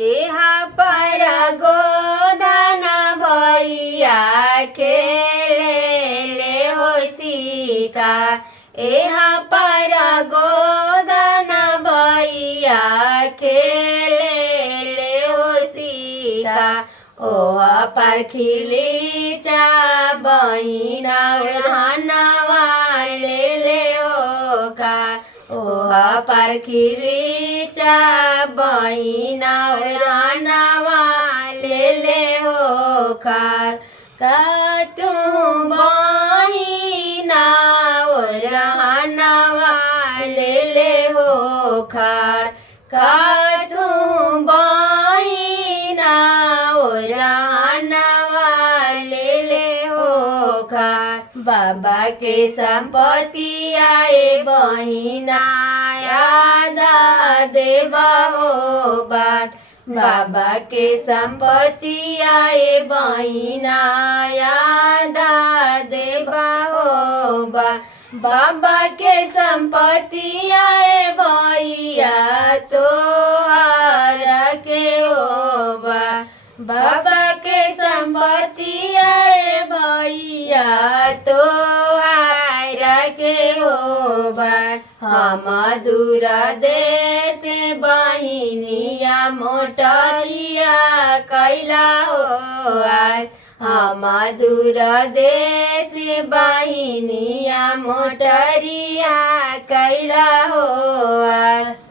एहा पर गोधन भैया खेले ले होशिका। एहा पर गोधन भैया खेले ले होशिका। ओहा पर खिलीचा बहिना रहनवा ले ले होका। ओहा पर खिलीचा बहिना रहनवा ले ले होका। का तू बहिना रहनवा ले ले होखार। का तू बहिना रहनवा ले ले होखार। बाबा के संपत्ति आए बहिना यादा देवा हो बाट। बाबा के संपत्ति आए बहिना यादा देवा हो बाट। बाबा के संपत्ति आए भैया तो हारा के होबा। बाबा के संपत्ति आए भैया तो हारा के होबा। हम दूर देश बहिनिया मोटरिया कैला हो आज। हम दूर देश बहिनिया मोटरिया कैला हो आज।